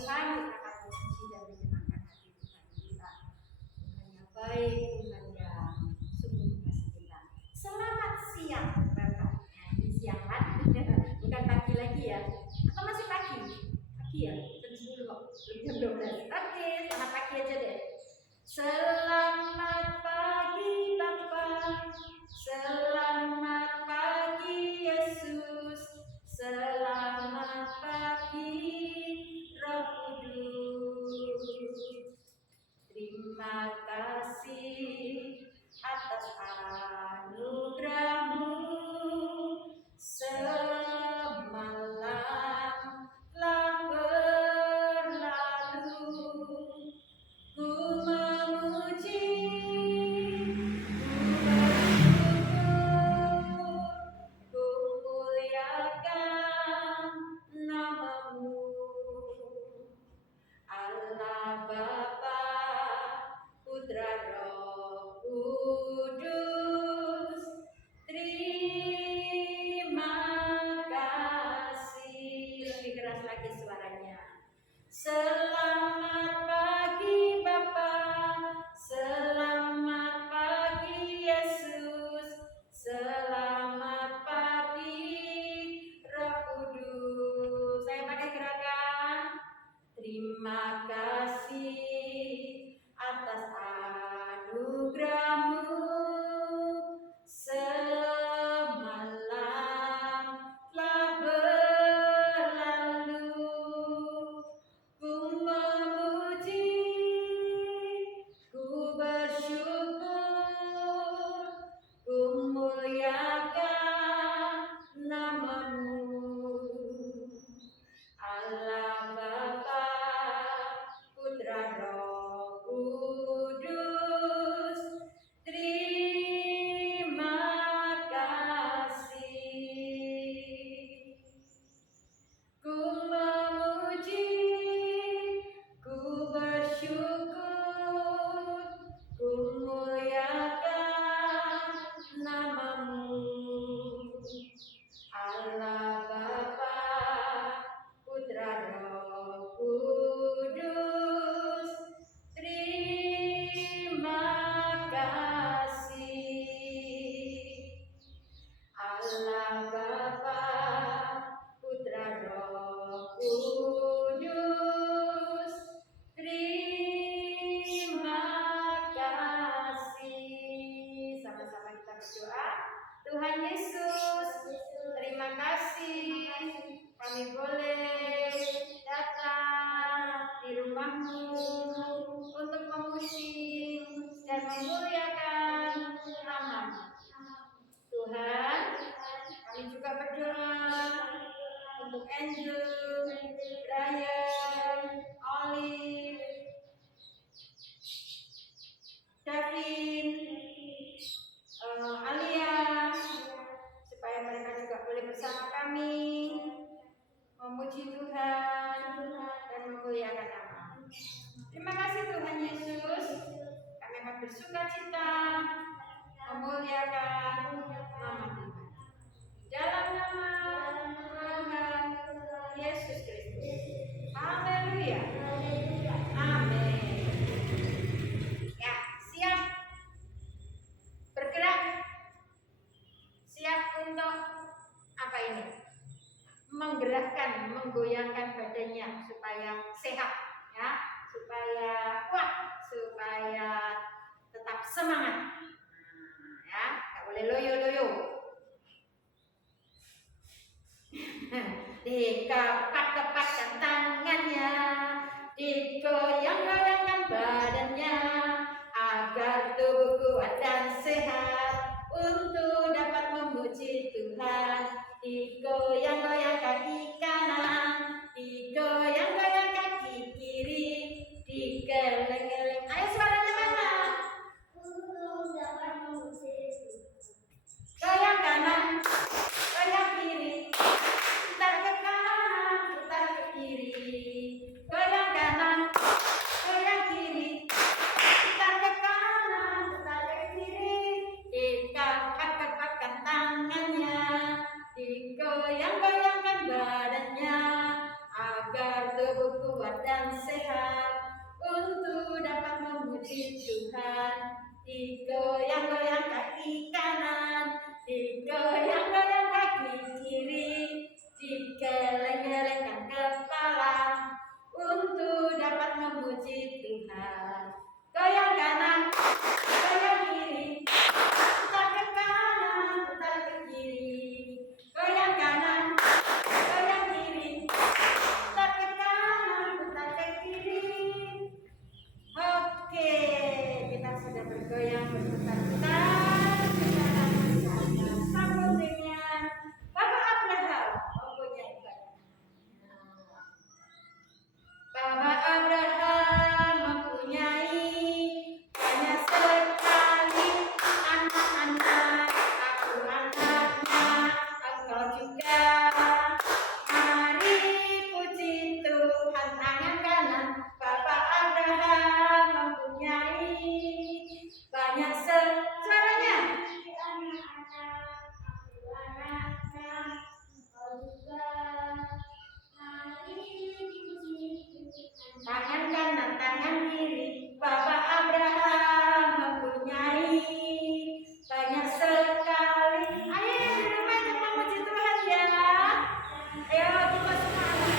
Tuhan kita akan memuji dan menyenangkan hati Tuhan kita. Tuhan yang baik, Tuhan yang sungguh mengasihi kita. Selamat siang Bapak. Nah, ini siang kan? Bukan pagi lagi ya. Atau masih pagi? Pagi ya? Jam 10 kok. Jam 12. Oke, selamat pagi aja deh. Selamat pagi Bapak. Selamat pagi Yesus. Selamat pagi Roh Kudus. Terima kasih atas anugerah-Mu. Semalam telah berlalu, ku memuji, ku muliakan nama-Mu. Allah Bapa, Putra Roh Kudus, terima kasih. Lebih keras lagi suaranya. Selamat pagi Bapa, selamat pagi Yesus, selamat pagi Roh Kudus. Saya pakai gerakan. Terima kasih atas anugerah-Mu. Semalam telah berlalu, ku memuji, ku bersyukur, ku muliakan nama-Mu. Allah Bapa, Putra Roh Kudus, terima kasih. Ku memuji, ku bersyukur, ku muliakan nama-Mu. Allah Bapa, Putra Roh Kudus, terima kasih. Allah Bapa, Putra Roh Kudus, terima kasih. Sama-sama kita berdoa. Tuhan Yesus, terima kasih. Kami boleh datang di rumah-Mu untuk memuji dan memuliakan nama-Mu. Tuhan, kami juga berdoa untuk Angel, Brian, Olive, Davin, Alia, supaya mereka juga boleh bersama kami memuji Tuhan dan memuliakan nama. Terima kasih Tuhan Yesus. Kami akan bersukacita memuliakan nama Tuhan. Dalam nama Tuhan Yesus Kristus. Haleluya. Amin. Ya, siap bergerak. Siap untuk apa ini? Menggerakkan, menggoyangkan badannya supaya sehat, ya, supaya kuat, supaya tetap semangat. Ya, nggak boleh loyo-loyo. Dikepak-kepakkan tangannya, digoyang-goyangkan badannya, agar tubuh kuat dan sehat untuk dapat memuji Tuhan. Digoyang-goyang kaki kanan, digoyang-goyang kaki kiri, digeleng-geleng. Ayo suaranya mana? Goyang kanan, goyang kiri, putar ke kanan, putar ke kiri. kuat dan sehat untuk dapat memuji Tuhan. Digoyang-goyang kaki kanan, digoyang-goyang kaki kiri, digeleng-gelengkan kepala untuk dapat memuji Tuhan. Goyang kanan, goyang kiri, putar ke kanan, putar ke kiri. Goyang kanan, goyang kiri, putar ke kanan, putar ke kiri. Oke, kita sudah bergoyang berputar-putar ke kanan ke kanan. Sambung dengan Bapak Abraham mempunyai ibadah. Bapak Abraham mempunyai banyak sekali anak-anak. Aku anaknya, engkau juga. Mari puji Tuhan, tangan kanan. Bapak Abraham mempunyai banyak suaranya. Anak-anak, aku anaknya, engkau juga. Mari puji Tuhan. Tangan kanan, tangan kiri. Bapak Abraham mempunyai banyak sekali. Ayo yang di rumah ikut memuji Tuhan ya. Ayo kita semua.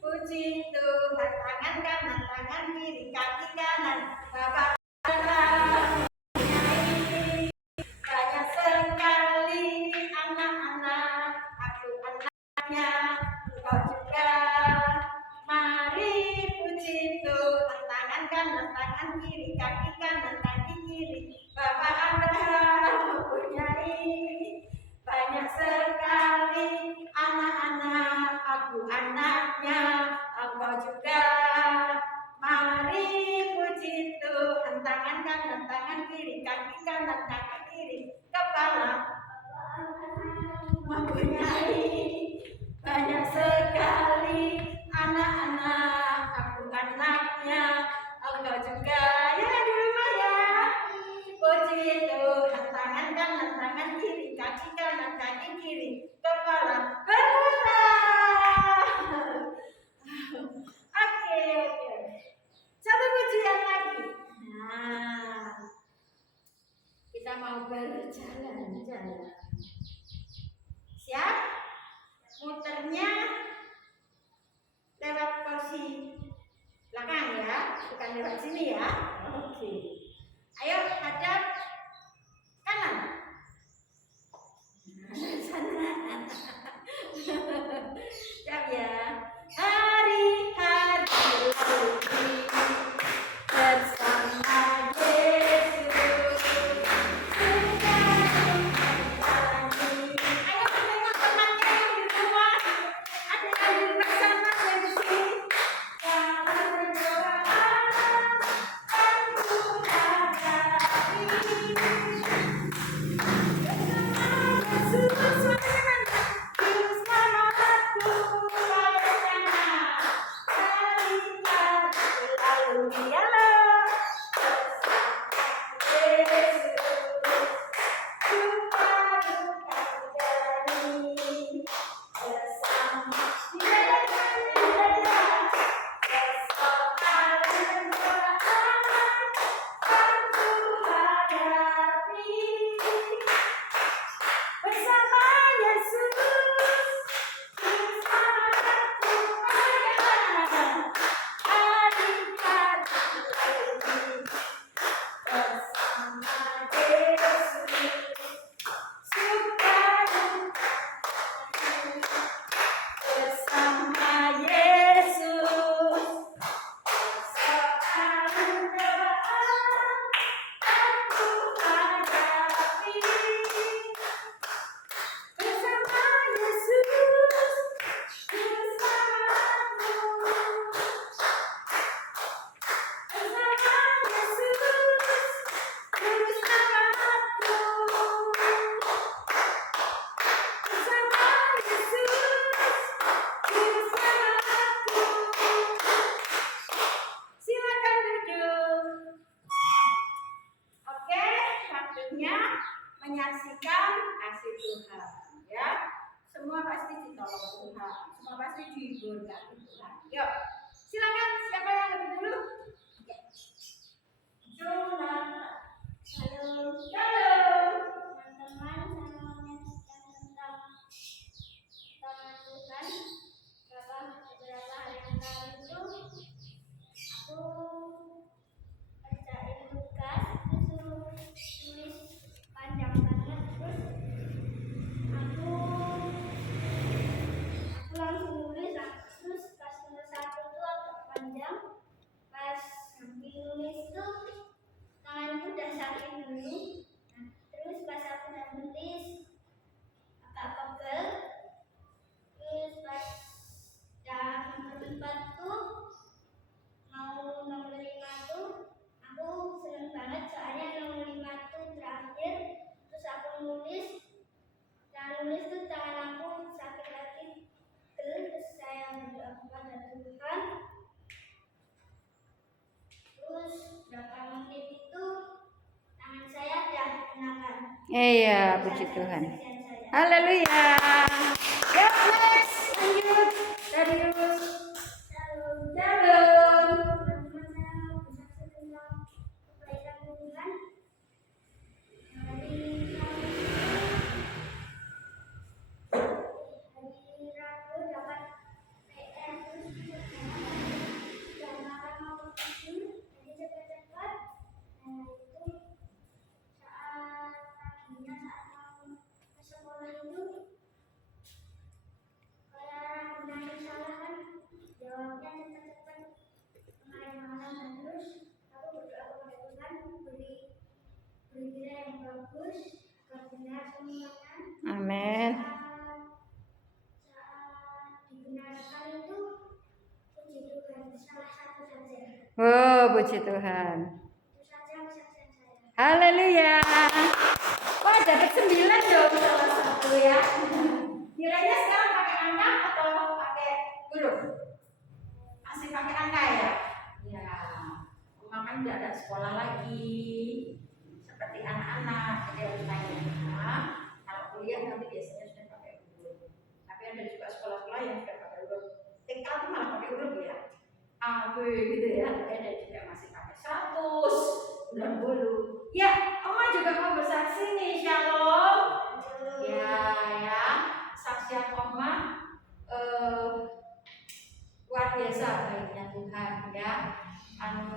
Puji Tuhan, tangan kanan, tangan kiri, kaki kanan. Bapak Abraham mempunyai banyak sekali anak-anak. Aku anaknya, engkau juga. Mari puji Tuhan, tangan kanan, tangan kiri, kaki kanan, kaki kiri. Bapak Abraham mempunyai banyak sekali anak-anak. Aku anaknya, engkau juga. Mari puji Tuhan, tangan kanan, tangan kiri, kaki kanan, kaki kiri. Kepala mempunyai banyak sekali anak-anak. Aku anaknya, engkau juga. Ya di rumah ya. Puji Tuhan, tangan kanan, tangan kiri, kaki kanan, kaki kiri. Kepala berputar. Oke. Satu pujian lagi. Nah, kita mau berjalan-jalan. Siap? Muternya lewat kursi belakang ya, bukan lewat sini ya. Oke. Ayo hadap kanan. Sana. Siap ya. Hari-hari lalu bersama Yesus. Ayo tengok temannya yang di rumah. Ada yang di rumah sana, ada di sini. Jangan berdoa, aku hadapi. diberkati Tuhan. Yuk, silakan siapa yang lebih dulu? Jonathan. Halo. Teman-teman, saya mau menyampaikan tentang Tuhan. Beberapa hari yang lalu itu aku kerjain tugas, disuruh tulis panjang banget, terus aku langsung nulis, terus pas nomor 1 itu agak panjang, pas sambil nulis itu tanganku udah sakit dulu. Nah, terus pas aku udah nulis agak pegel, terus pas nomor 4 tuh mau nomor 5 tuh aku seneng banget soalnya nomor 5 tuh terakhir, terus aku nulis tuh tangan aku sakit lagi, terus saya berdoa kepada Tuhan, terus berapa menit itu tangan saya udah enakan. Iya, puji Tuhan. Haleluya. Ya, next, lanjut. Darius. Shalom. Teman-teman, saya mau bersaksi tentang kebaikan Tuhan. Hari Rabu dapat PR, terus sudah makan mau tidur, jadi cepat-cepat. Nah, itu saat paginya, saat mau ke sekolah itu kayak punya salah kan, jawabnya cepat-cepat kemarin malam. Dan terus aku berdoa kepada Tuhan, beri kira yang bagus, agar benar semuanya. Amin. Saat dibenarkan itu, puji Tuhan, salah satu saja. Oh, puji Tuhan. Itu saja kesaksian saya. Haleluya. Wah, dapat 9 dong salah satu ya. Nilainya sekarang pakai angka atau pakai huruf? Masih pakai angka ya? Ya. Mama kan udah ada sekolah lagi. Seperti anak-anak, jadi harus tanya. Kalau kuliah nanti biasanya sudah pakai huruf. Tapi ada juga sekolah-sekolah yang sudah pakai huruf. TK itu malah pakai huruf ya. A, B gitu ya. Ada juga masih pakai 190. Ya, Oma juga mau bersaksi nih, Shalom. Ya, saksian Oma luar biasa baiknya Tuhan ya.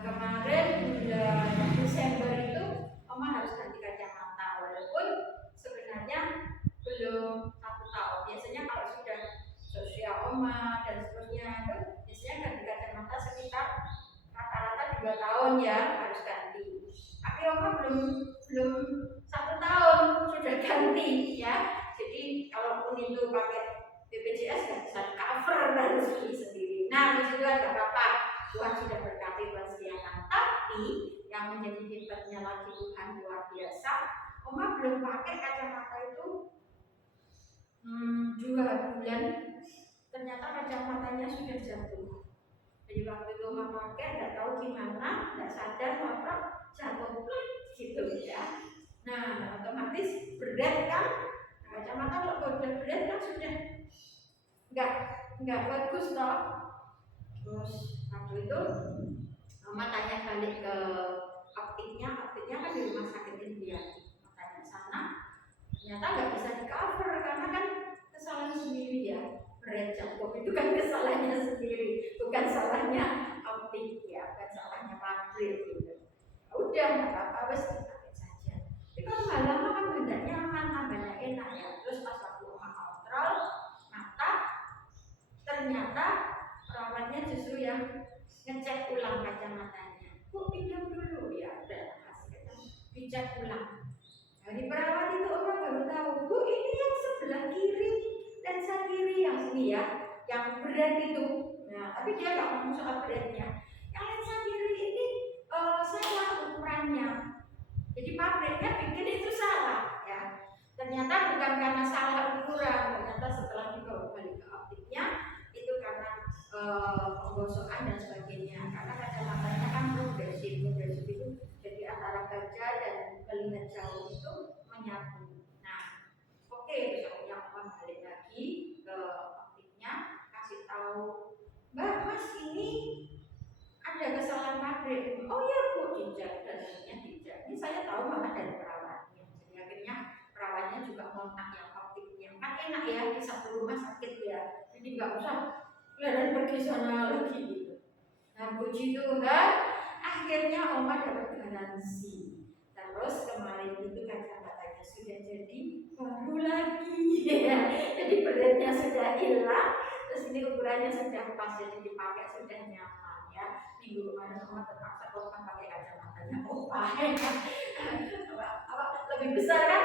Kemarin bulan Desember itu Oma harus ganti kacamata, walaupun sebenarnya belum 1 tahun. Biasanya kalau sudah sosial Oma dan seterusnya itu biasanya ganti kacamata sekitar rata-rata 2 tahun ya, harus ganti. Tapi Oma belum 1 tahun sudah ganti ya. Jadi kalaupun itu pakai BPJS nggak bisa cover, harus beli sendiri. Nah, puji Tuhan, nggak apa-apa. Tuhan sudah berkati, Tuhan sediakan. Tapi yang menjadi hebatnya lagi Tuhan luar biasa, Oma belum pakai kacamata itu 2 bulan, ternyata kacamatanya sudah jatuh. Jadi waktu itu Oma pakai, nggak tahu gimana, nggak sadar apa jatuh gitu ya. Nah, otomatis berat kan? Kacamata kalau udah berat kan sudah nggak bagus toh. Terus waktu itu Mama tanya balik ke optiknya kan di rumah sakit India. Makanya sana ternyata nggak bisa di cover karena kan kesalahan sendiri ya. Berat jatuh itu kan kesalahannya sendiri, bukan salahnya optik ya, bukan salahnya pabrik gitu. Udah nggak apa-apa, wes dipakai saja. Tapi kalau nggak lama kan benda nyaman, tambahnya enak ya. Terus pas waktu Mama kontrol mata, ternyata perawatnya justru yang ngecek ulang kacamatanya. Bu, pinjam dulu ya, udah kasih dicek ulang. Dari perawat itu orang baru tahu, Bu, ini yang sebelah kiri, lensa kiri yang sini ya, yang berat itu. Nah, tapi dia nggak ngomong soal beratnya. Yang lensa kiri ini salah ukurannya. Jadi pabriknya bikin itu salah ya. Ternyata bukan karena salah ukuran, ternyata setelah dibawa balik ke optiknya itu karena penggosokan dan sebagainya. Karena kacamatanya kan progresif itu jadi antara baca dan melihat jauh itu menyatu. Nah, oke, misalnya Oma balik lagi ke optiknya, kasih tahu sholat maghrib. Oh iya Bu, dijak, dananya dijak. Ini saya tahu malah dari perawatnya. Jadi akhirnya perawatnya juga kontak yang optiknya. Kan enak ya, di satu rumah sakit ya. Jadi nggak usah kalian pergi sana lagi gitu. Nah puji Tuhan, akhirnya Oma dapat garansi. Terus kemarin itu kacamatanya sudah jadi baru lagi. Jadi beratnya sudah hilang. Terus ini ukurannya sudah pas, jadi dipakai sudah nyaman ya. Minggu kemarin Oma terpaksa Oma pakai kacamatanya Oma. Lebih besar kan?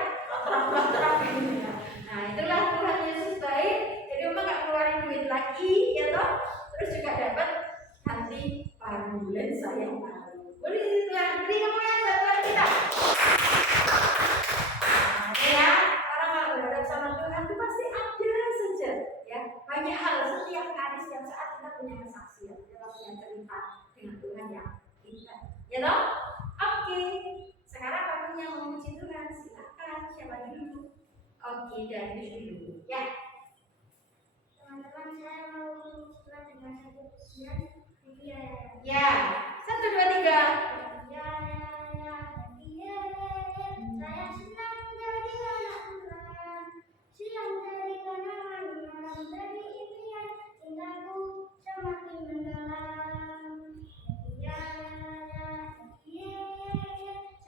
Terang ini ya. Nah itulah Tuhan Yesus baik. Jadi Oma nggak keluarin duit lagi, ya toh. Terus juga dapat ganti baru lensa yang baru. Boleh Tuhan beri kamu yang buat kita. Nah, ya orang kalau berharap sama Tuhan itu pasti ada saja. Ya banyak hal setiap hari setiap saat kita punya kesaksian, kita punya cerita dengan Tuhan yang kita. Ya toh? Oke. Sekarang waktunya memuji Tuhan. Silakan siapa dulu? Oke, dari dulu. Ya. Teman-teman, saya mau mulai dengan satu pujian. Ya, 1, 2, 3. Saya senang jadi anak Tuhan. Siang dari kenangan, malam dari impian, cintaku semakin mendalam.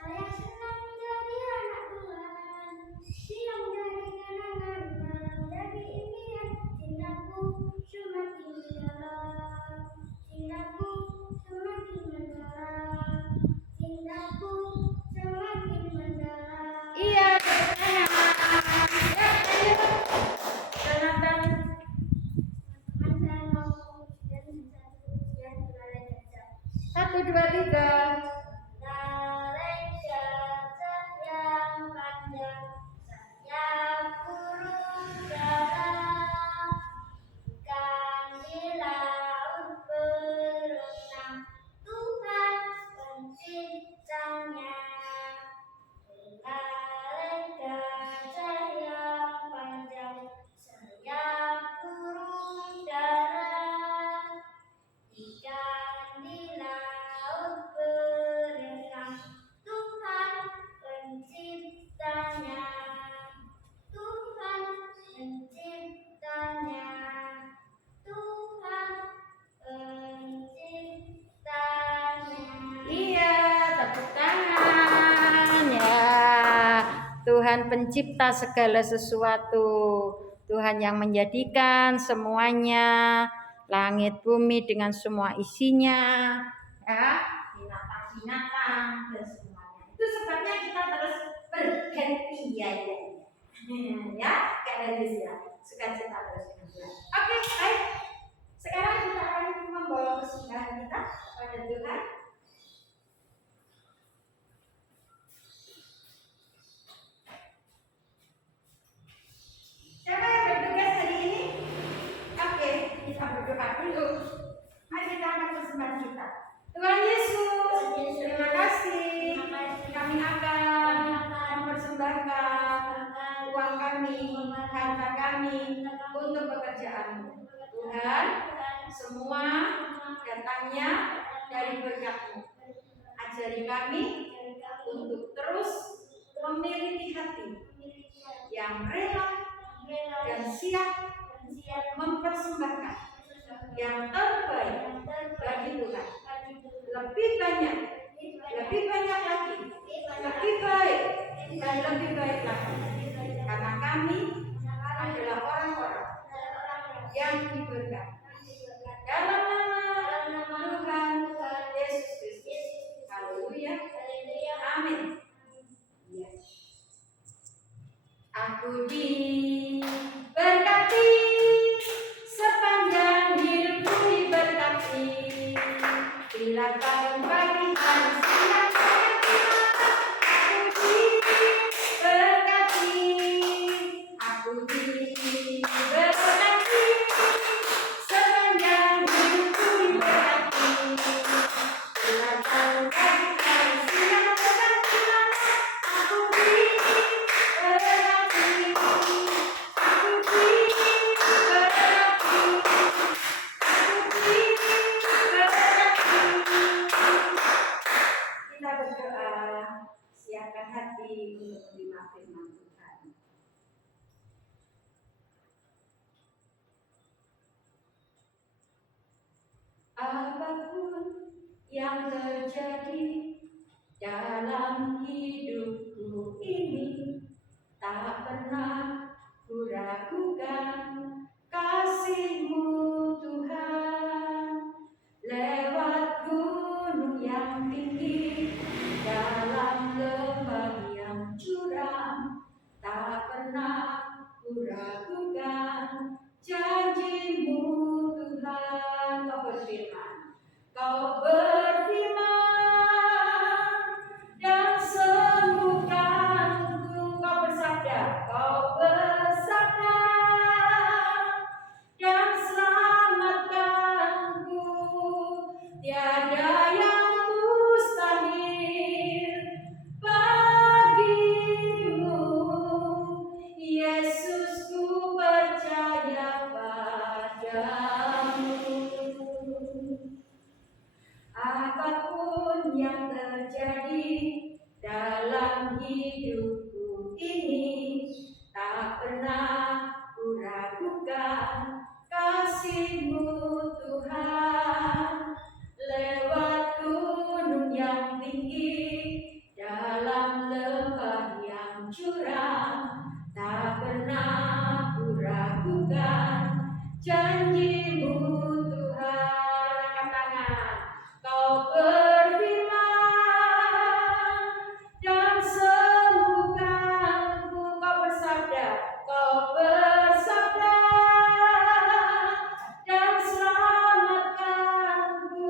Saya senang jadi anak Tuhan. Siang dari kenangan, malam dari impian, cintaku semakin mendalam. Cintaku semakin mendalam. Cintaku semakin mendalam. Iya, Jonathan. Saya mau dan satu ujian balai gajah. 1, 2, 3. Balai gajah yang panjang, sayap burung dara, ikan di laut berenang, Tuhan penciptanya. Balai gajah yang panjang, sayap burung dara, ikan di laut berenang, Tuhan penciptanya. Tuhan penciptanya. Tuhan penciptanya. Iya, tepuk tangan ya. Tuhan pencipta segala sesuatu. Tuhan yang menjadikan semuanya, langit bumi dengan semua isinya, ya, binatang-binatang dan semuanya. Itu sebabnya kita terus berganti ya. Ya, kayak dari ya. Sukacita terus dengan Tuhan. Oke, baik. Sekarang kita akan membawa persembahan kita kepada Tuhan. Siapa yang bertugas hari ini? Oke, kita berdoa dulu. Mari kita angkat persembahan kita. Tuhan Yesus, terima kasih. Kami akan mempersembahkan uang kami, harta kami untuk pekerjaan-Mu. Tuhan, semua datangnya dari berkat-Mu. Ajari kami untuk terus memiliki hati yang rela dan siap mempersembahkan yang terbaik bagi Tuhan. Lebih banyak lagi, lebih baik dan lebih baik lagi. Karena kami adalah orang-orang yang diberkati. Dalam nama Tuhan Yesus Kristus. Haleluya. Amin. Aku diberkati, sepanjang hidupku diberkati. Bila bangun pagi dan siang saya aku diberkati. Aku diberkati, terjadi dalam hidupku ini, tak pernah kuragukan kasih-Mu Tuhan. Lewat gunung yang tinggi, dalam lembah yang curam, tak pernah kuragukan janji-Mu Tuhan. Kau berfirman dan sembuhkanku. Kau bersabda dan selamatkanku. Tiada yang mustahil bagimu, Yesus, ku percaya padamu. Apapun yang terjadi dalam hidupku ini, tak pernah kuragukan kasih-Mu Tuhan. Lewat gunung yang tinggi, dalam lembah yang curam, tak pernah kuragukan janji-Mu Tuhan. Angkat tangan. Kau berfirman dan sembuhkanku. Kau bersabda dan selamatkanku.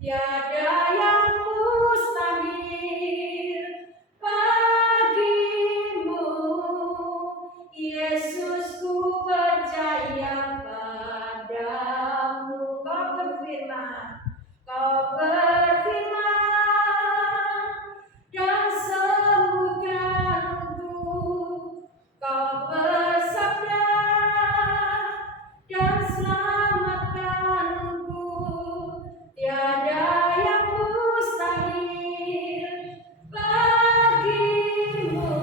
Tiada yang mustahil bagimu, Yesus, ku percaya padamu. Kau berfirman dan sembuhkanku. Kau bersabda dan selamatkanku. Tiada yang mustahil bagimu,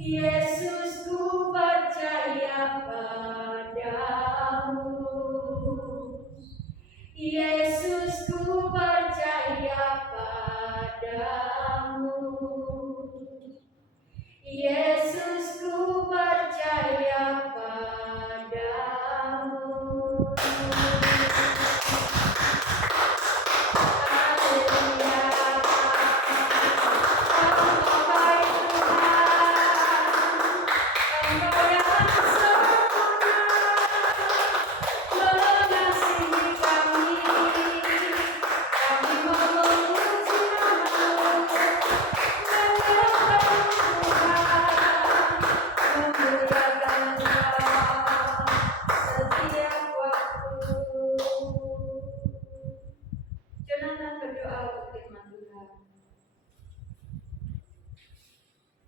Yesus, ku percaya padamu. Yesus, ku percaya padamu. Yesus, ku percaya padamu. Haleluya. Engkau baik Tuhan, Engkau yang sempurna mengasihi kami. Kami memuji Nama-Mu, menyembah Tuhan, memuliakan Engkau setiap waktu. Jonathan berdoa untuk firman Tuhan.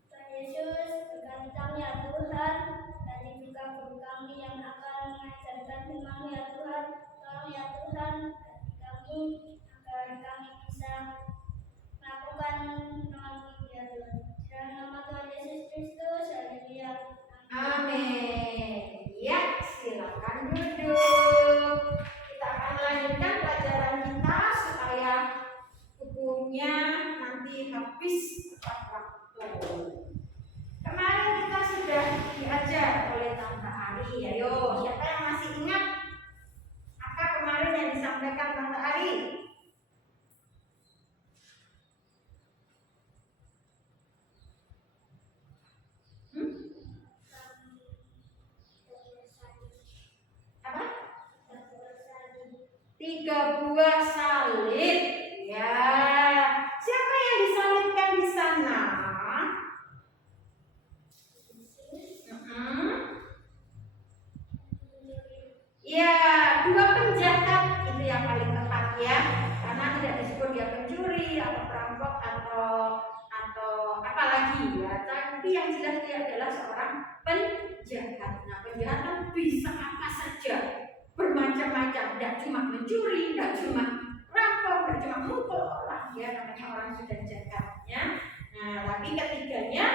Tuhan Yesus, berkati kami ya Tuhan, dan juga guru kami yang akan mengajarkan firman-Mu ya Tuhan. Tolong ya Tuhan, berkati kami agar kami bisa melakukan firman-Mu ya Tuhan. Dalam nama Tuhan Yesus Kristus, haleluya. Amin. Ya, silakan duduk. Kita akan melanjutkan pelajaran kita supaya bukunya nanti habis tepat waktu. Kemarin kita sudah diajar oleh Tante Ari. Ayo, siapa yang masih ingat apa kemarin yang disampaikan Tante Ari? Apa? 3 buah salib. Ya. Siapa yang disalibkan di sana? Ya, 2 penjahat itu yang paling tepat ya. Karena tidak disebut dia pencuri atau perampok atau apa lagi ya. Tapi yang jelas dia adalah seorang penjahat. Nah, penjahat kan bisa apa saja, bermacam-macam. Tidak cuma mencuri, tidak cuma rampok, tidak cuma mukul orang. Ya, namanya orang sudah jahatnya. Nah, tapi ketiganya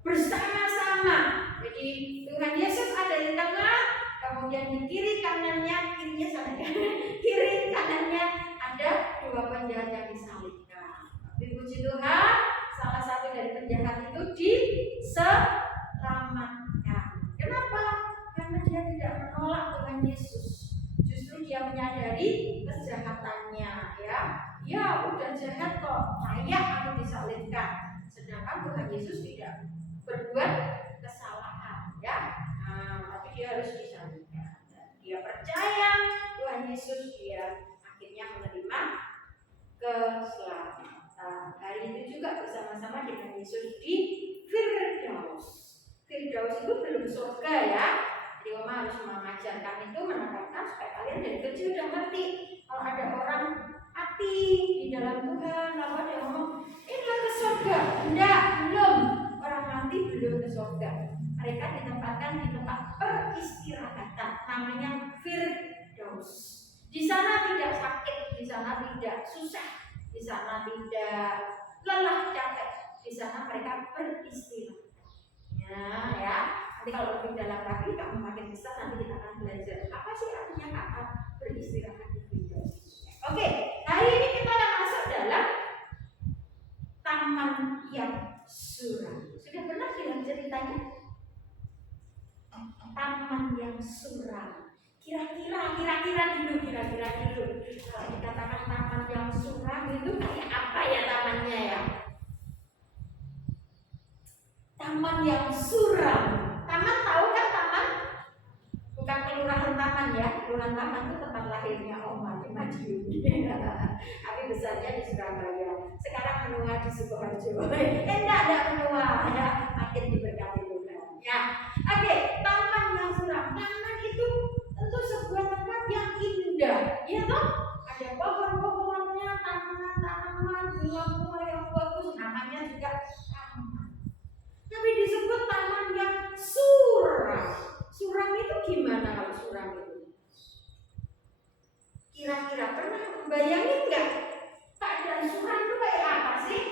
bersama-sama. Jadi Tuhan Yesus ada di tengah, kemudian di kiri kanannya, kirinya sana ya, kiri kanannya Puji Tuhan, salah satu dari penjahat itu diselamatkan. Kenapa? Karena dia tidak menolak Tuhan Yesus. Justru dia menyadari kejahatannya, ya. Ya, udah jahat kok, layak aku disalibkan. Sedangkan Tuhan Yesus tidak berbuat kesalahan, ya. Tapi dia harus disalibkan. Dia percaya Tuhan Yesus, dia akhirnya menerima keselamatan. Hari itu juga bersama-sama dengan Yesus di Firdaus. Firdaus itu belum surga, ya. Jadi Oma harus mengajarkan itu, menekankan supaya kalian dari kecil udah ngerti kalau ada orang mati di dalam Tuhan, lalu ada yang ngomong ini ke surga, enggak, belum. Orang mati belum ke surga. Mereka ditempatkan di tempat peristirahatan, namanya Firdaus. Di sana tidak sakit, di sana tidak susah, di sana tidak lelah capek, di sana mereka beristirahat. Ya. Nanti kalau lebih dalam lagi kamu makin besar, nanti kita akan belajar apa sih artinya kata beristirahat di Firdaus. Oke, hari ini kita akan masuk dalam taman yang suram. Sudah pernah dengar ceritanya? Taman yang suram. Kira-kira dulu. Kalau dikatakan taman yang suram itu kayak apa ya tamannya ya? Taman yang suram. Taman tahu kan taman? Bukan kelurahan taman ya. Kelurahan taman itu tempat lahirnya Oma di Madiun. Tapi besarnya di Surabaya. Sekarang menua di Sukoharjo. Enggak menua ya. Makin diberkati Tuhan. Ya. Oke, taman yang suram. Taman itu tentu sebuah tempat yang indah. Iya toh? Ada pohon-pohonnya, tanaman-tanaman, bunga-bunga yang bagus. Namanya juga taman. Tapi disebut taman yang suram. Suram itu gimana kalau suram itu? Kira-kira pernah membayangin nggak keadaan suram itu kayak apa sih?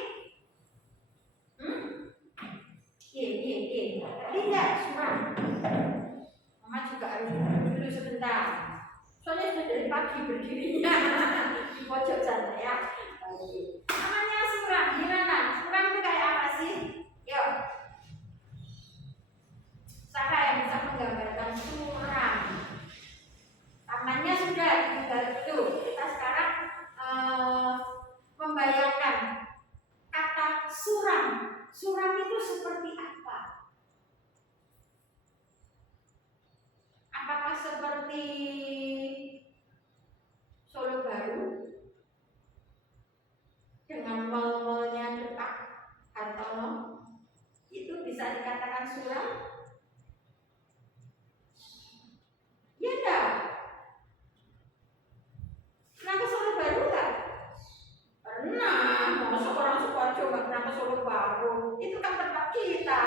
Lihat suram. Mama juga harus dulu sebentar. Soalnya sudah dari pagi berdirinya di pojok sana ya. Namanya suram. Gimana? Suram itu kayak apa sih? Yuk. Siapa yang bisa menggambarkan suram? Tamannya sudah digambar itu. Kita sekarang membayangkan kata suram. Suram itu seperti apa? Apakah seperti Solo Baru dengan mal-malnya depan Hartono? Itu bisa dikatakan suram? Ya enggak? Pernah ke Solo Baru enggak? Pernah. Masa orang Sukoharjo enggak pernah ke Solo Baru? Itu kan tempat kita.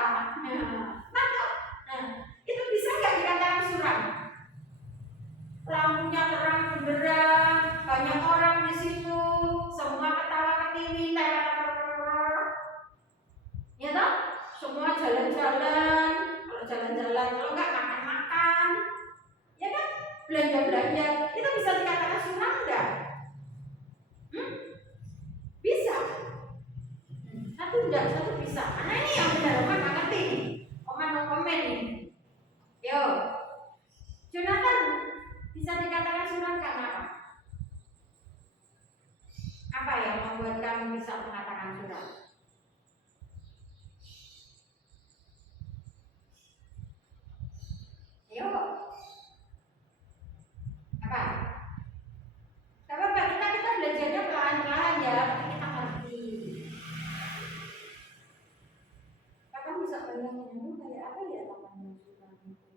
Nah, itu bisa enggak dikatakan suram? Lampunya terang benderang, banyak orang di situ, semua ketawa ketiwi, ya toh? Semua jalan-jalan, kalau jalan-jalan, kalau enggak makan-makan, ya kan? Belanja-belanja, itu bisa dikatakan suram enggak? Bisa. Satu enggak, satu bisa. Mana ini yang benar? Oma nggak ngerti. Oma no komen nih. Yo, Jonathan bisa dikatakan suram karena apa? Apa yang membuat kamu bisa mengatakan suram? Ayo. Apa? Gak apa-apa, kita belajarnya pelan-pelan ya, tapi kita ngerti. Kakak bisa bayangin kayak apa ya tamannya suram itu?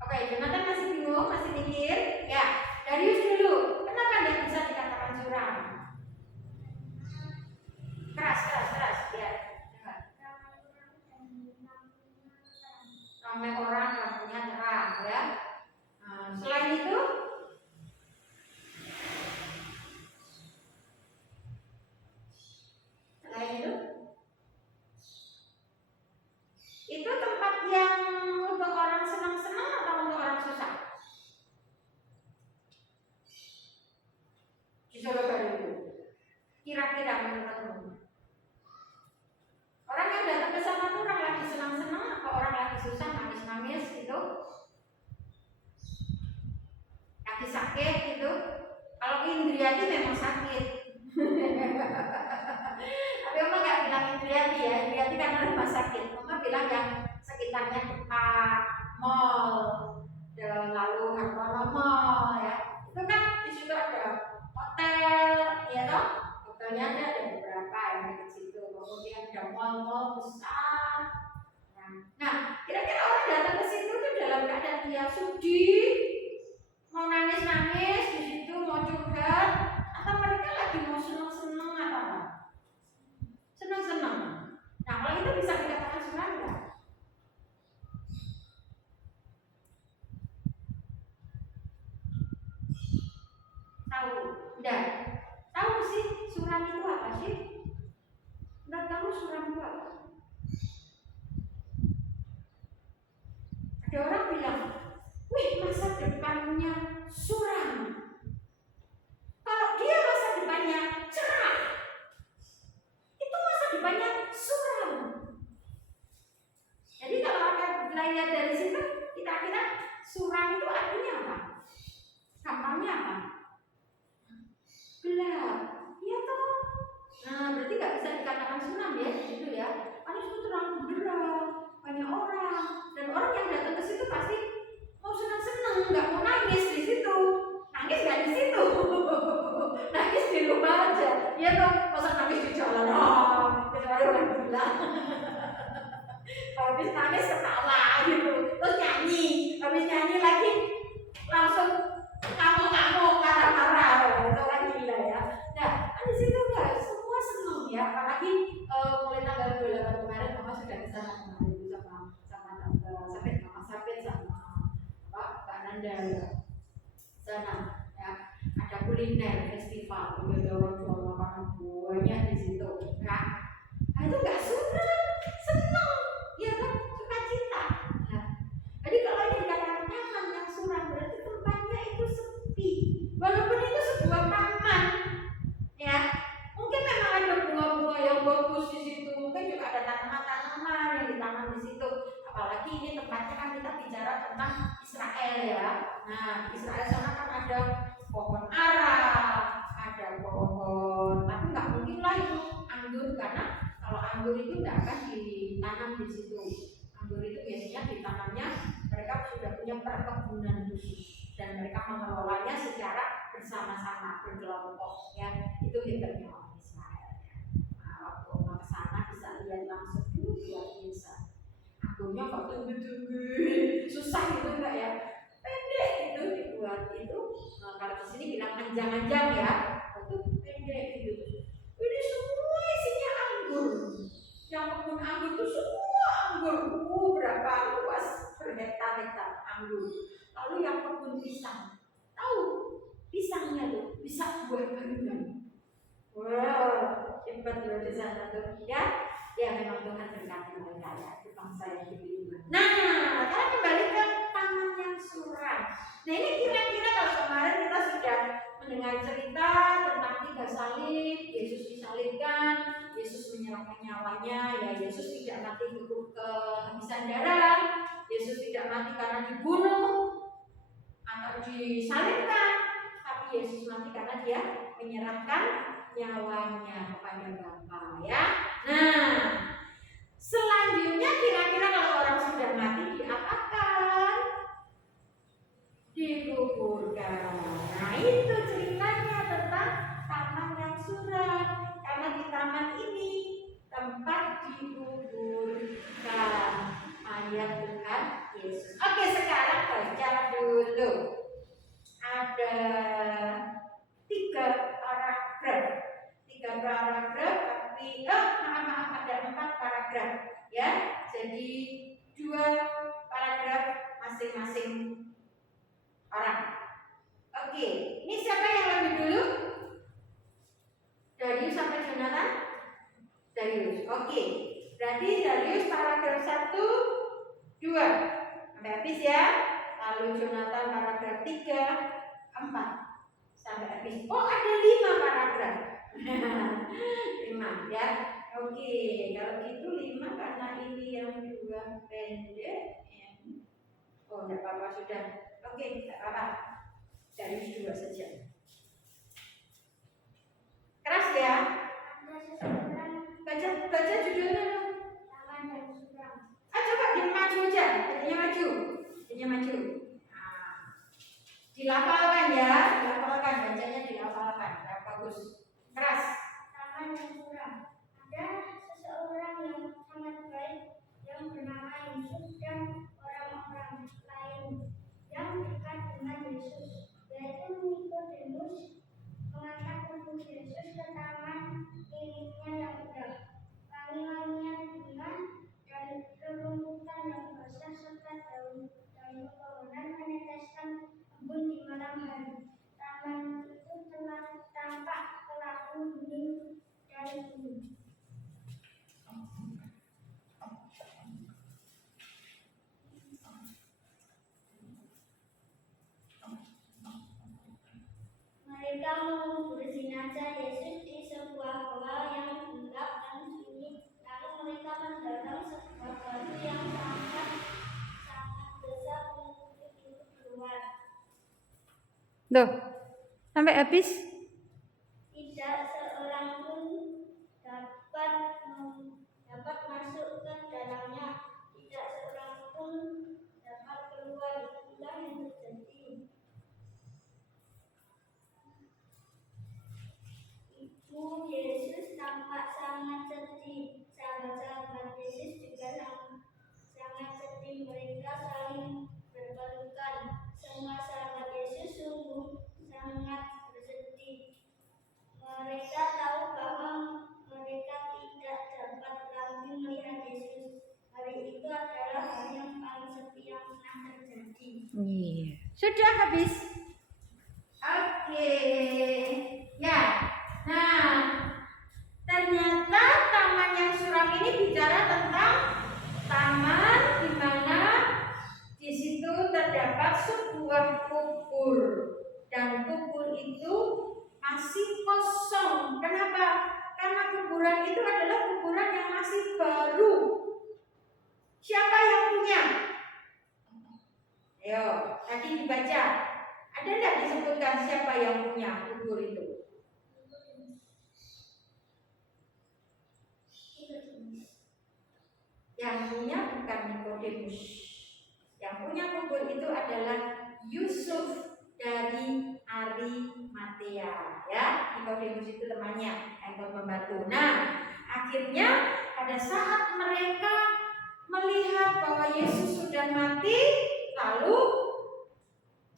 Oke, Jonathan masih bingung, masih mikir? Ya, Darius dulu. Kenapa dia bisa dikatakan suram? Keras, ya. Ramai orang, lampunya terang, ya. Selain itu, itu tempat yang untuk orang senang-senang atau untuk orang susah? Indriati memang sakit. Tapi Oma nggak bilang Indriati ya, Indriati karena rumah sakit. Oma bilang yang sekitarnya depan mall, lalu Hartono Mall ya. Itu kan di situ ada hotel, ya toh. Hotelnya ada beberapa yang di situ. Kemudian ada mall-mall besar. Nah, kira-kira orang datang ke situ tuh dalam keadaan dia sudi, mau nangis-nangis di situ, mau curhat, atau mereka lagi mau seneng-seneng atau apa? Seneng-seneng. Nah, kalau itu bisa dikatakan suram nggak? Tahu? Enggak. Tahu sih suram itu apa sih? Enggak tahu suram itu apa? Ada orang bilang, wih masa depannya suram. Kalau dia masa depannya cerah, itu masa depannya suram. Jadi kalau akan belajar dari situ, kita kira suram itu artinya apa? Gampangnya apa? Gelap, iya toh. Nah berarti nggak bisa dikatakan suram ya, gitu ya. Karena itu terang benderang, banyak orang, dan orang yang datang ke situ pasti mau senang-senang, nggak mau nangis di situ. Nangis nggak di situ, nangis di rumah aja. Iya toh, masa nangis di jalan? Oh, kecuali orang gila. Habis nangis ketawa gitu, terus nyanyi, habis nyanyi lagi langsung ngamuk-ngamuk, marah-marah, itu orang gila ya. Nah, di situ enggak semua senang ya, apalagi mulai tanggal 28 kemarin Mama sudah ke sana kemarin itu sama tante Sapit, Mama Sapit sama Pak Nanda sana ya. Ada kuliner festival, ada orang jual makanan banyak di situ ya. Nah, itu enggak suram, senang, ya kan, sukacita. Nah, jadi kalau ini dikatakan taman yang suram berarti tempatnya itu sepi, walaupun itu sebuah taman, ya. Mungkin memang ada bunga-bunga yang bagus di situ, mungkin juga ada tanaman-tanaman yang ditanam di situ. Apalagi ini tempatnya kan kita bicara tentang Israel ya. Nah, di Israel sana kan ada pohon ara, ada pohon, tapi nggak mungkin lah itu anggur karena kalau anggur itu tidak akan ditanam di situ. Anggur itu biasanya ditanamnya mereka sudah punya perkebunan khusus dan mereka mengelolanya secara bersama-sama berkelompok ya. Itu hebatnya orang Israel ya. Nah, waktu orang ke sana bisa lihat langsung dulu luar biasa. Anggurnya nggak tinggi-tinggi, susah gitu enggak ya? Pendek gitu dibuat itu. Nah, kalau di sini bilang panjang-panjang ya, itu pendek gitu. Ini semua isinya anggur. Yang kebun anggur itu semua anggur. Berapa luas berhektar-hektar anggur. Lalu yang kebun pisang, tahu pisangnya tuh bisa buat barengan. Wow, hebat luar di sana tuh ya. Ya memang Tuhan berkati mereka ya, itu bangsa yang dipilih. Nah, sekarang kembali ke taman yang suram. Nah ini kira-kira kalau kemarin kita sudah mendengar cerita tentang 3 salib, Yesus disalibkan, Yesus menyerahkan nyawanya, ya Yesus tidak mati kehabisan darah, Yesus tidak mati karena dibunuh atau disalibkan, tapi Yesus mati karena dia menyerahkan nyawanya kepada Bapa ya. Nah, selanjutnya kira-kira kalau orang sudah mati diapakan? Dikuburkan. Nah itu ceritanya tentang taman yang suram. Karena di taman ini tempat dikuburkan mayat Tuhan Yesus. Oke, sekarang baca dulu. Ada 3 paragraf. 3 paragraf tapi maaf ada 4 paragraf ya. Jadi 2 paragraf masing-masing orang. Oke, ini siapa yang lebih dulu? Darius sampai Jonathan? Darius. Oke. Berarti Darius paragraf 1, 2 sampai habis ya. Lalu Jonathan paragraf 3, 4 sampai habis. Oh, ada 5 paragraf. 5 ya. Oke, kalau gitu 5 karena ini yang 2 pendek. Oh, enggak apa-apa sudah. Oke, enggak apa-apa. Darius 2 saja. baca judulnya. Taman dan Suram. Coba dimaju aja, jadinya maju. Jadinya maju. Nah, dilafalkan ya, dilafalkan, bacanya dilafalkan. Nah, bagus. Keras. Taman dan Suram. Ada seseorang yang sangat baik yang bernama Yusuf dan orang-orang lain yang dekat dengan Yesus, yaitu Nikodemus, mengantar tubuh Yesus ke taman miliknya yang indah. Wangi-wangian bunga dan rerumputan yang basah serta daun-daun pepohonan meneteskan embun di malam hari. Taman itu telah tampak kelabu bening dan biru. Mereka mengubur jenazah Yesus di sebuah goa yang gelap dan sunyi. Lalu mereka mendorong sebuah batu yang sangat besar untuk pintu keluar. Loh, sampai habis? Tidak seorang pun dapat masuk ke dalamnya. Tidak seorang pun dapat keluar. Itulah yang terjadi. Ibu Yesus tampak sangat sedih. Sahabat-sahabat Yesus juga sangat sedih. Mereka saling berpelukan. Semua sahabat Yesus sungguh sangat bersedih. Mereka tahu bahwa mereka tidak dapat lagi melihat Yesus. Hari itu adalah hari yang paling sepi yang pernah terjadi. Iya. Sudah habis. Oke. Ya. Nah, ternyata taman yang suram ini bicara tentang taman di mana di situ terdapat sebuah kubur dan kubur itu masih kosong. Kenapa? Karena kuburan itu adalah kuburan yang masih baru. Siapa yang punya? Ayo, tadi dibaca. Ada tidak disebutkan siapa yang punya kubur itu? Yang punya bukan Nikodemus. Yang punya kubur itu adalah Yusuf dari Arimatea. Ya, Nikodemus itu temannya yang membantu. Nah, akhirnya pada saat mereka melihat bahwa Yesus sudah mati, lalu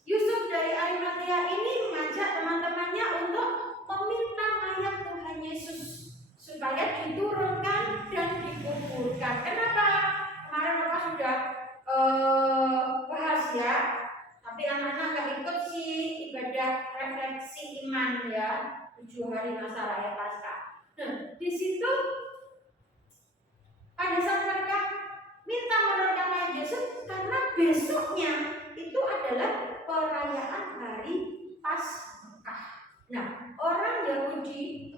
Yusuf dari Arimatea ini mengajak teman-temannya untuk meminta mayat Tuhan Yesus supaya diturunkan dan dikuburkan. Kenapa? Kemarin kita sudah bahas ya, tapi anak-anak nggak ikut sih ibadah refleksi iman ya 7 hari masa raya Paskah. Nah, di situ pada saat mereka minta menurunkan mayat Yesus karena besoknya itu adalah perayaan hari Paskah. Nah, orang Yahudi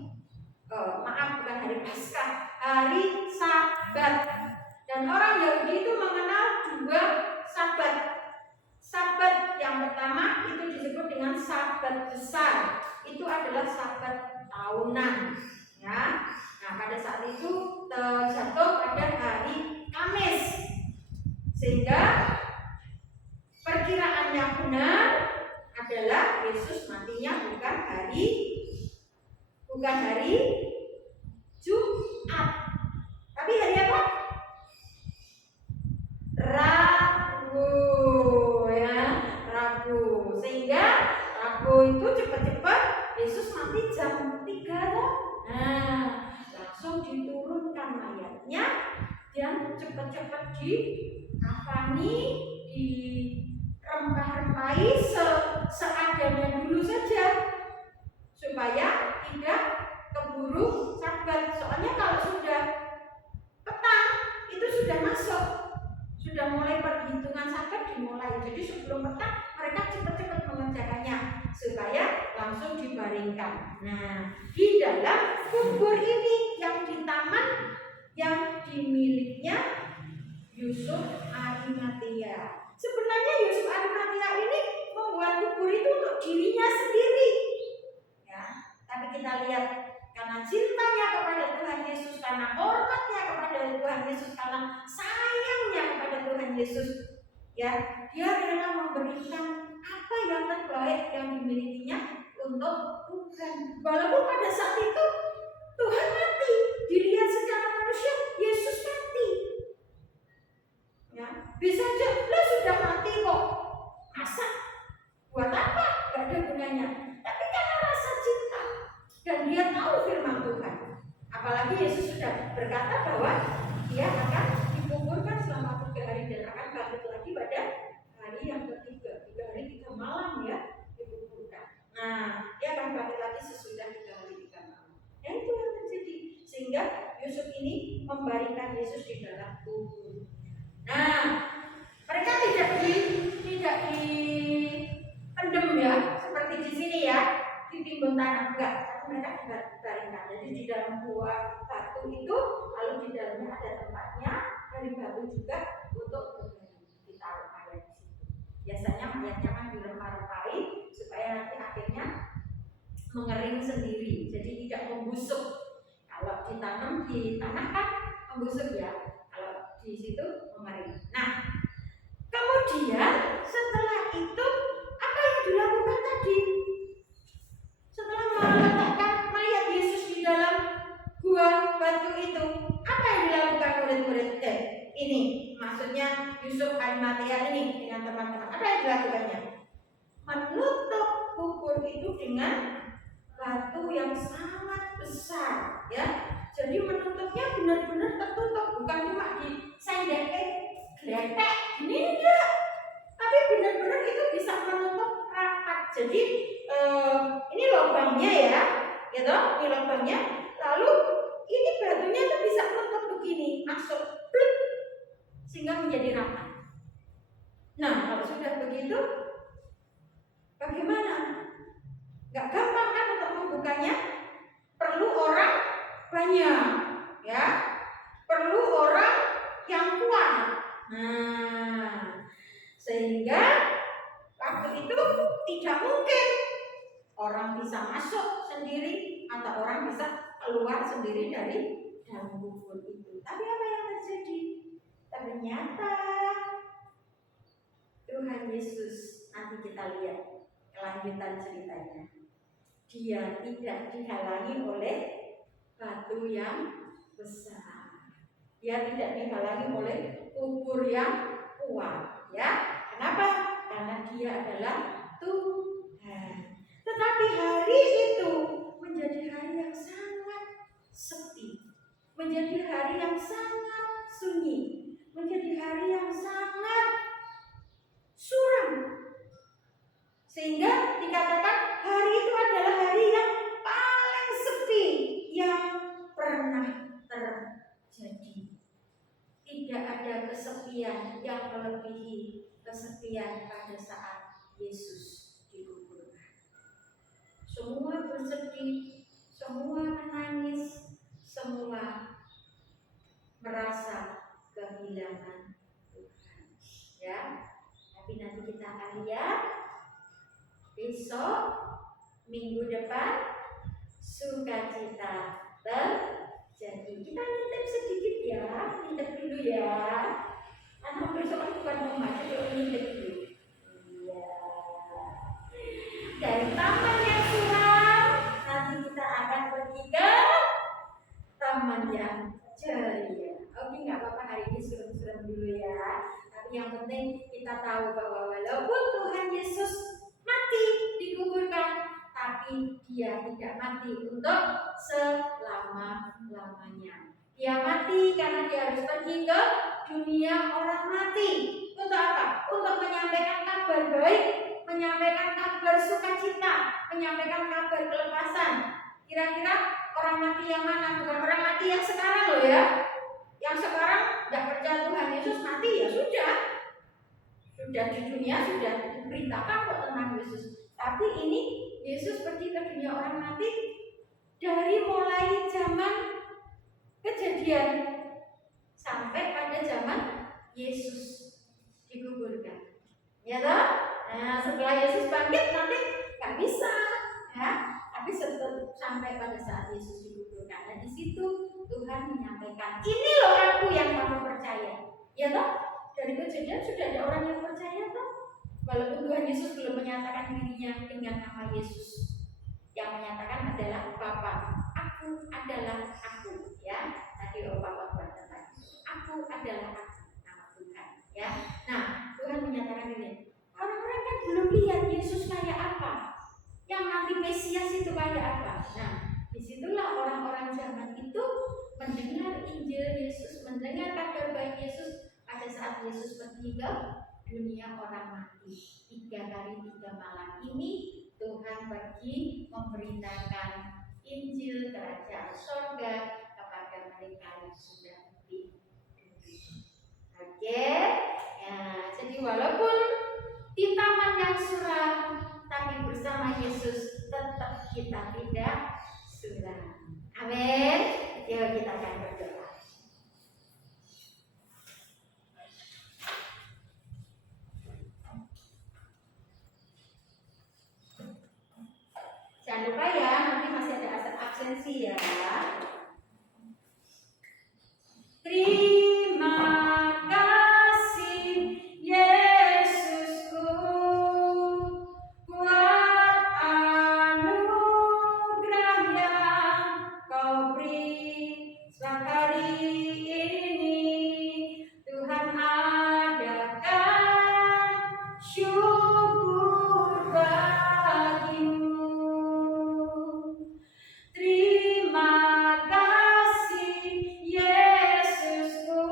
bukan hari Paskah, hari Sabat. Dan orang Yahudi itu mengenal 2 Sabat. Sabat yang pertama itu disebut dengan Sabat besar. Itu adalah Sabat tahunan, ya. Nah, pada saat itu terjatuh pada hari Kamis. Sehingga perkiraan yang benar adalah Yesus matinya bukan hari Jumat, tapi hari apa? Rabu, ya, Rabu. Sehingga Rabu itu cepat-cepat Yesus mati jam 3 loh. Nah, langsung diturunkan mayatnya dan cepat-cepat dikafani, dirempah-rempahi seadanya dulu saja supaya tidak keburu Sabat. Soalnya kalau sudah petang itu sudah masuk, sudah mulai perhitungan Sabat dimulai. Jadi sebelum petang mereka cepat-cepat mengerjakannya supaya langsung dibaringkan. Nah, di dalam kubur ini yang di taman yang dimilikinya Yusuf Arimatea. Sebenarnya Yusuf Arimatea ini membuat kubur itu untuk dirinya sendiri. Ya, tapi kita lihat karena cintanya kepada Tuhan Yesus, karena hormat Tuhan Yesus, ya, dia rela memberikan apa yang terbaik yang dimilikinya untuk Tuhan. Walaupun pada saat itu Tuhan mati, dilihat secara manusia Yesus mati. Ya, bisa aja lo sudah mati kok, masa buat apa? Gak ada gunanya. Tapi karena rasa cinta dan dia tahu firman Tuhan, apalagi Yesus sudah berkata bahwa dia akan dikuburkan selama 3 hari dan akan bangkit lagi pada hari yang ketiga, 3 hari 3 malam ya dikuburkan. Nah, dia akan bangkit lagi sesudah 3 hari 3 malam. Dan itu yang terjadi sehingga Yusuf ini membaringkan Yesus di dalam kubur. Nah, mereka tidak dipendem ya, seperti di sini ya, ditimbun tanah, enggak, tapi mereka dibaringkan. Jadi di dalam gua batu itu, lalu di dalamnya ada tempatnya dari batu juga untuk berbaring, ditaruh mayat di situ. Biasanya mayatnya kan dirempah-rempahi supaya nanti akhirnya mengering sendiri, jadi tidak membusuk. Kalau ditanam di tanah kan membusuk ya, kalau di situ mengering. Nah, kemudian setelah itu apa yang dilakukan tadi? Setelah meletakkan mayat Yesus di dalam gua batu itu, apa yang dilakukan murid-murid? Ini maksudnya Yusuf Arimatea ini dengan teman-teman. Apa yang dilakukannya? Menutup kubur itu dengan batu yang sangat besar, ya. Jadi menutupnya benar-benar tertutup, bukan cuma disendekkan geletek ini enggak, tapi benar-benar itu bisa menutup rapat. Jadi ini lubangnya ya, gitu, ini lubangnya. Lalu ini batunya tuh bisa menutup begini, masuk, pluk, sehingga menjadi rapat. Nah, kalau sudah begitu, bagaimana? Gak gampang kan untuk membukanya? Perlu orang banyak, ya. Perlu orang yang kuat. Nah, sehingga waktu itu tidak mungkin orang bisa masuk sendiri atau orang bisa keluar sendiri dari dalam kubur itu. Tapi apa yang terjadi? Ternyata Tuhan Yesus, nanti kita lihat kelanjutan ceritanya. Dia tidak dihalangi oleh batu yang besar. Dia tidak dihalangi oleh kubur yang kuat, ya. Kenapa? Karena dia adalah Tuhan. Tetapi hari itu menjadi hari yang sangat sepi, menjadi hari yang sangat sunyi, menjadi hari yang sangat suram. Sehingga dikatakan hari itu adalah hari yang paling sepi yang pernah terjadi. Tidak ada kesepian yang melebihi kesepian pada saat Yesus dikuburkan. Semua bersedih, semua menangis, semua merasa kehilangan Tuhan. Ya, tapi nanti kita akan lihat besok, minggu depan, sukacita terjadi. Kita nitip sedikit ya, nitip dulu ya. Anak besok kan bukan rumah, jadi nitip dulu. Iya. Dari taman yang suram, nanti kita akan pergi ke taman yang ceria. Oke, nggak apa-apa hari ini suram-suram dulu ya. Tapi yang penting kita tahu bahwa walaupun Tuhan Yesus mati dikuburkan, tapi dia tidak mati untuk selama-lamanya. Dia mati karena dia harus pergi ke dunia orang mati. Untuk apa? Untuk menyampaikan kabar baik, menyampaikan kabar sukacita, menyampaikan kabar kelepasan. Kira-kira orang mati yang mana? Bukan orang mati yang sekarang loh ya. Yang sekarang nggak percaya Tuhan Yesus mati ya sudah di dunia sudah diberitakan kok tentang Yesus. Tapi ini Yesus pergi ke dunia orang mati dari mulai zaman kejadian sampai pada zaman Yesus dikuburkan. Ya toh? Nah, setelah Yesus bangkit nanti nggak bisa, ya. Tapi sampai pada saat Yesus dikuburkan. Dan di situ Tuhan menyampaikan, ini loh aku yang kamu percaya. Ya toh? Dari kejadian sudah ada orang yang percaya toh. Walaupun Tuhan Yesus belum menyatakan dirinya dengan nama Yesus, yang menyatakan adalah Bapa. Aku adalah aku, ya. Tadi Bapak berkata, aku adalah aku, nama Tuhan, ya. Nah, Tuhan menyatakan ini. Orang-orang kan belum lihat Yesus kayak apa, yang nanti Mesias itu kayak apa. Nah, disitulah orang-orang zaman itu mendengar Injil Yesus, mendengar kabar baik Yesus pada saat Yesus pergi ke dunia orang mati. 3 hari 3 malam ini Tuhan pergi memberitakan Injil kerajaan sorga kepada mereka yang sudah di dunia. Oke, ya, jadi walaupun di taman yang suram, tapi bersama Yesus tetap kita tidak suram. Amin. Yuk kita akan berdoa. Jangan lupa ya, nanti masih ada absensi ya. Terima kasih Yesusku buat anugerah yang Kau beri setiap hari ini. Tuhan adakan syukur bagimu. Terima kasih Yesusku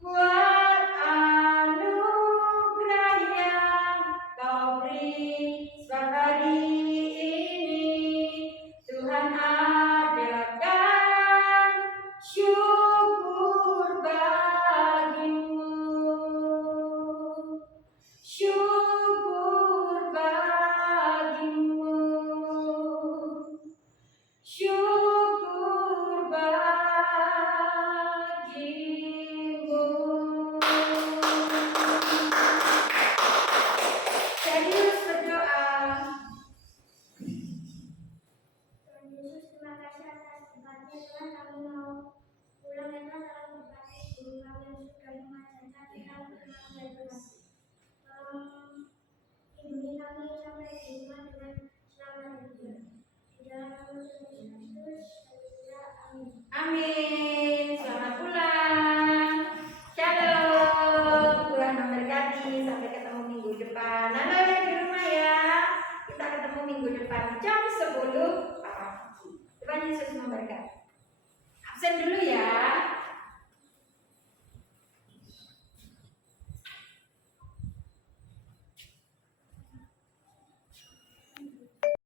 buat anugerah yang Kau beri setiap hari ini. Tuhan adakan syukur bagimu. Syukur bagimu. Syukur bagimu. Serius berdoa. Tuhan Yesus, terima kasih atas tempatnya. Tuhan, kami mau pulang ya Tuhan, dalam berbagai guru kami yang sudah mengajarkan tentang firman ya Tuhan. Tolong lindungi kami sampai di rumah dengan selamat ya Tuhan. Di dalam nama Tuhan Yesus, haleluya, amin. Amin. Selamat pulang. Shalom. Tuhan memberkati. Sampai ketemu minggu depan. Nana di rumah ya. Kita ketemu minggu depan jam 10 pagi. Tuhan Yesus memberkati. Absen dulu ya.